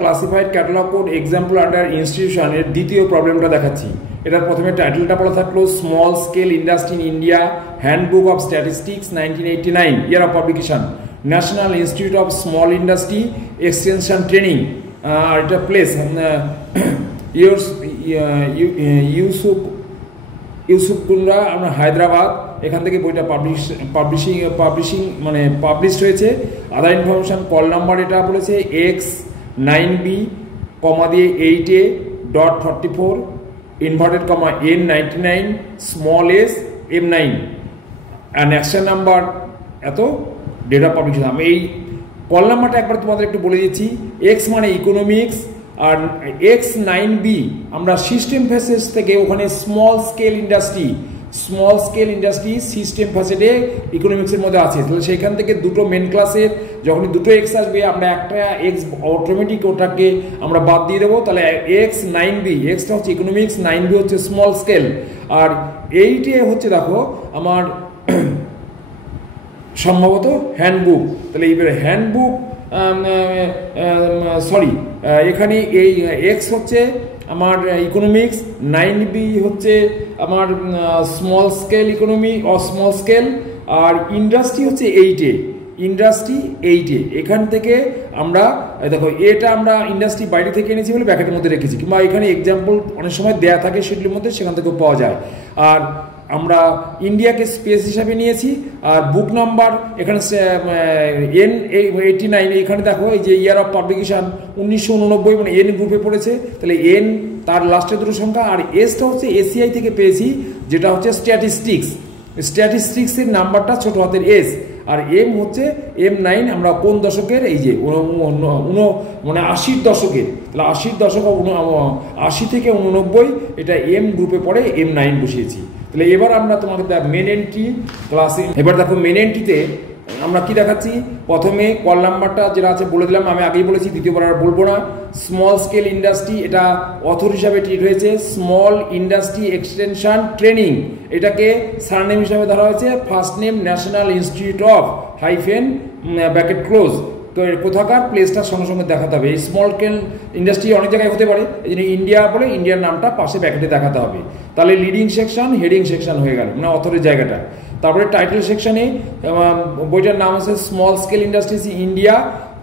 Classified catalogue code example under institution এর দ্বিতীয় প্রবলেমটা দেখাচ্ছি। এটার প্রথমে টাইটেলটা বলা থাকলো small scale industry in India handbook of statistics 1989 year of publication national institute of small industry extension training. আর এটা প্লেস ইউসুফকুন্ডা আমরা হায়দ্রাবাদ। এখান থেকে বইটা পাবলিশিং মানে পাবলিশড হয়েছে। আদার ইনফরমেশন কল নাম্বার এটা বলেছে X9B কমা দিয়ে 8A dot 44 inverted comma N99 small s M9 and action number এত ডেট অফ পাবলিকেশন। আমি এই কল নাম্বারটা একবার তোমাদের একটু বলে দিচ্ছি। X মানে ইকোনমিক্স আর X9B আমরা সিস্টেম ফেসেস থেকে ওখানে স্মল স্কেল ইন্ডাস্ট্রি সিস্টেম ফ্যাসেটে ইকোনমিক্সের মধ্যে আছে। তাহলে সেইখান থেকে দুটো মেন ক্লাসের যখনই দুটো এক্স আসবে আমরা একটা এক্স অটোমেটিক ওটাকে আমরা বাদ দিয়ে দেবো। তাহলে X9B এক্সটা হচ্ছে ইকোনমিক্স, 9B হচ্ছে স্মল স্কেল, আর 8A হচ্ছে দেখো আমার সম্ভবত হ্যান্ডবুক। তাহলে এইবারে হ্যান্ডবুক এখানে এই এক্স হচ্ছে আমার ইকোনমিক্স, 9B হচ্ছে আমার স্মল স্কেল ইকোনমি ও স্মল স্কেল, আর ইন্ডাস্ট্রি হচ্ছে 8A এখান থেকে আমরা দেখো এটা আমরা ইন্ডাস্ট্রি বাইরে থেকে এনেছি বলে ব্যাকেটের মধ্যে রেখেছি, কিংবা এখানে এক্সাম্পল অনেক সময় দেয়া থাকে শিডিউলের মধ্যে, সেখান থেকেও পাওয়া যায়। আর আমরা ইন্ডিয়াকে স্পেস হিসাবে নিয়েছি। আর বুক নাম্বার এখানে N89 এখানে দেখো এই যে ইয়ার অফ পাবলিকেশন 1989 মানে N গ্রুপে পড়েছে। তাহলে N তার লাস্টের দুটো সংখ্যা, আর এসটা হচ্ছে এসিআই থেকে পেয়েছি যেটা হচ্ছে স্ট্যাটিস্টিক্সের নাম্বারটা ছোট হাতের এস, আর এম হচ্ছে M9 আমরা কোন দশকের এই যে মানে 80-র দশকের। তাহলে 80-র দশক 80 থেকে 89 এটা এম গ্রুপে পড়ে, M9 বসিয়েছি। তাহলে এবার আমরা তোমাকে মেন এন্ট্রি ক্লাসে এবার দেখো মেন এন্ট্রিতে আমরা কি দেখাচ্ছি। প্রথমে কল নাম্বারটা যেটা আছে বলে দিলাম, আমি আগেই বলেছি, দ্বিতীয়বার আর বলবো না। স্মল স্কেল ইন্ডাস্ট্রি এটা অথর হিসাবে ট্রিট হয়েছে, স্মল ইন্ডাস্ট্রি এক্সটেনশন ট্রেনিং এটাকে সারনেম হিসাবে ধরা হয়েছে, first name national institute of hyphen bracket close. তো এর কোথাকার প্লেসটার সঙ্গে সঙ্গে দেখাতে হবে। এই স্মল স্কেল ইন্ডাস্ট্রি অনেক জায়গায় হতে পারে, এই জন্য ইন্ডিয়া বলে ইন্ডিয়ার নামটা পাশে ব্র্যাকেটে দেখাতে হবে। তাহলে লিডিং সেকশন হেডিং সেকশন হয়ে গেল, মানে অথরের জায়গাটা। তারপরে টাইটেল সেকশনে বইটার নাম আছে small scale industries in India,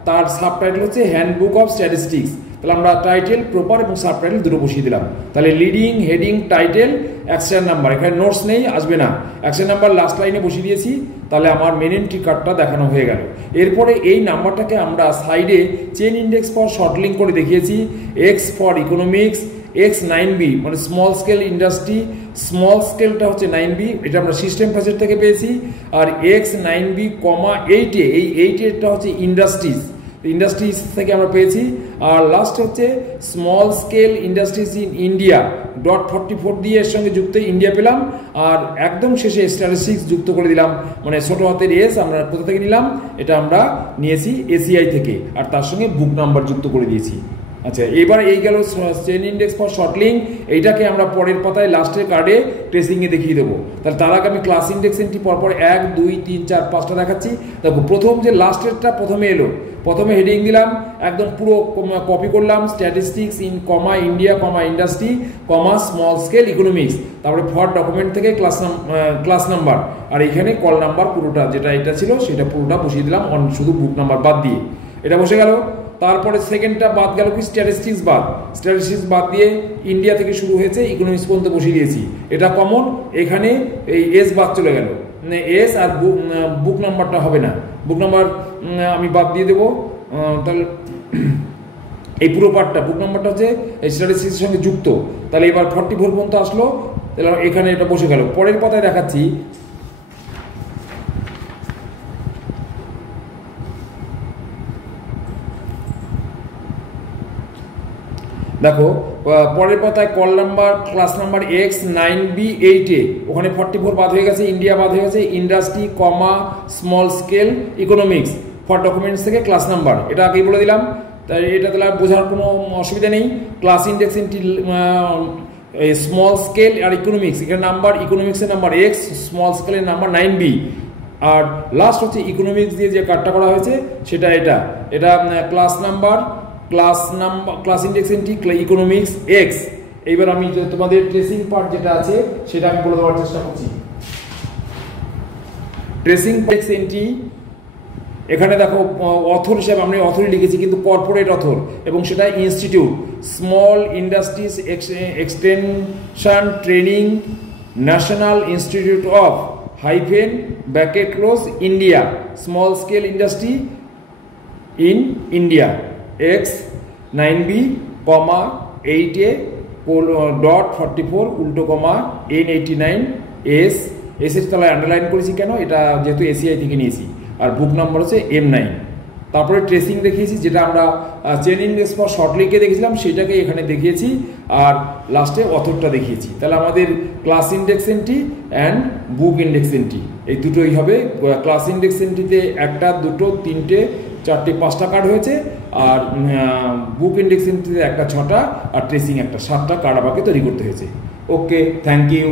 তার সাব টাইটেল হচ্ছে হ্যান্ডবুক অফ স্ট্যাটিস্টিক্স। তাহলে আমরা টাইটেল প্রপার এবং সাব টাইটেল দুটো বসিয়ে দিলাম। তাহলে leading heading title action number, এখানে নোটস নেই, আসবে না, অ্যাকশন নাম্বার লাস্ট লাইনে বসিয়ে দিয়েছি। তাহলে আমার মেন এন্ট্রি কার্ডটা দেখানো হয়ে গেল। এরপরে এই নাম্বারটাকে আমরা সাইডে chain index for short link করে দেখিয়েছি। এক্স ফর ইকোনমিক্স, X9B মানে স্মল স্কেল ইন্ডাস্ট্রি, স্মল স্কেলটা হচ্ছে 9B, এটা আমরা সিস্টেম ফ্যাসেট থেকে পেয়েছি। আর X9B, 8A এই 8A হচ্ছে ইন্ডাস্ট্রিজ থেকে আমরা পেয়েছি। আর লাস্ট হচ্ছে small scale industries in India dot 44 দিয়ে এর সঙ্গে যুক্ত ইন্ডিয়া পেলাম। আর একদম শেষে স্ট্যাটিস্টিক্স যুক্ত করে দিলাম, মানে ছোট হাতের এস আমরা কোথা থেকে নিলাম, এটা আমরা নিয়েছি এসিআই থেকে, আর তার সঙ্গে বুক নাম্বার যুক্ত করে দিয়েছি। আচ্ছা, এবার এই গেল chain index for short link. এইটাকে আমরা পরের পাতায় লাস্টের কার্ডে ট্রেসিংয়ে দেখিয়ে দেবো। তাহলে তার আগে আমি ক্লাস ইন্ডেক্স এন্ট্রি পরপর 1, 2, 3, 4, 5টা দেখাচ্ছি। দেখো প্রথম যে লাস্টেরটা প্রথমে এলো, প্রথমে হেডিং দিলাম, একদম পুরো কপি করলাম, statistics in comma India comma industry comma small scale economics, তারপরে ফর ডকুমেন্ট থেকে ক্লাস নাম্বার, আর এখানে কল নাম্বার পুরোটা যেটা এটা ছিল সেটা পুরোটা বসিয়ে দিলাম, শুধু বুক নাম্বার বাদ দিয়ে এটা বসে গেল। তারপরে সেকেন্ডটা বাদ গেল কি, স্ট্যাটিস্টিক্স বাদ দিয়ে ইন্ডিয়া থেকে শুরু হয়েছে ইকোনমিক্স পর্যন্ত বসিয়ে দিয়েছি, এটা কমন। এখানে এই এস বাদ চলে গেল, মানে এস আর বুক নাম্বারটা হবে না, বুক নাম্বার আমি বাদ দিয়ে দেবো। তাহলে এই পুরো পার্টটা বুক নাম্বারটা হচ্ছে এই স্ট্যাটিস্টিক্সের সঙ্গে যুক্ত। তাহলে এবার 44 পর্যন্ত আসলো, তাহলে এখানে এটা বসে গেল। পরের পাতায় দেখাচ্ছি, দেখো পরের পাতায় call number class number X9B 8A, ওখানে 44 বাদ হয়ে গেছে, ইন্ডিয়া বাদ হয়ে গেছে, industry comma small scale economics for documents থেকে ক্লাস নাম্বার, এটা আগেই বলে দিলাম। তাই এটা তাহলে বোঝার কোনো অসুবিধা নেই। Class index ENT small scale আর ইকোনমিক্স, এখানে নাম্বার ইকোনমিক্সের নাম্বার X, স্মল স্কেলের নাম্বার 9B, আর লাস্ট হচ্ছে ইকোনমিক্স দিয়ে যে কার্ডটা করা হয়েছে সেটা এটা class number class index entry economics x. এইবার আমি তোমাদের ট্রেসিং পার্ট যেটা আছে সেটা আমি বলে দেওয়ার চেষ্টা করছি। ট্রেসিং ইন্ডেক্স এন্ট্রি এখানে দেখো অথর হিসেবে আমি অথরই লিখেছি, কিন্তু কর্পোরেট অথর, এবং সেটা institute small industries extension training national institute of hyphen bracket close India small scale industry in India x 9B, 8A .44 উল্টো কমা N89 এস এর তলায় আন্ডারলাইন করেছি কেন, এটা যেহেতু এসিআই থেকে নিয়েছি। আর বুক নাম্বার হচ্ছে M9। তারপরে ট্রেসিং দেখিয়েছি, যেটা আমরা চেন ইন্ডেক্স ফর শর্ট লিখে দেখেছিলাম সেটাকে এখানে দেখিয়েছি, আর লাস্টে অথরটা দেখিয়েছি। তাহলে আমাদের class index entry and book index entry এই দুটোই হবে। ক্লাস ইন্ডেক্স এন্ট্রিতে 1টা 2টো 3টে 4টে 5টা কার্ড হয়েছে, আর বুক ইন্ডেক্স এন্ট্রিতে 1টা 6টা, আর ট্রেসিং 1টা 7টা কার্ড আমাকে তৈরি করতে হয়েছে। ওকে, থ্যাংক ইউ।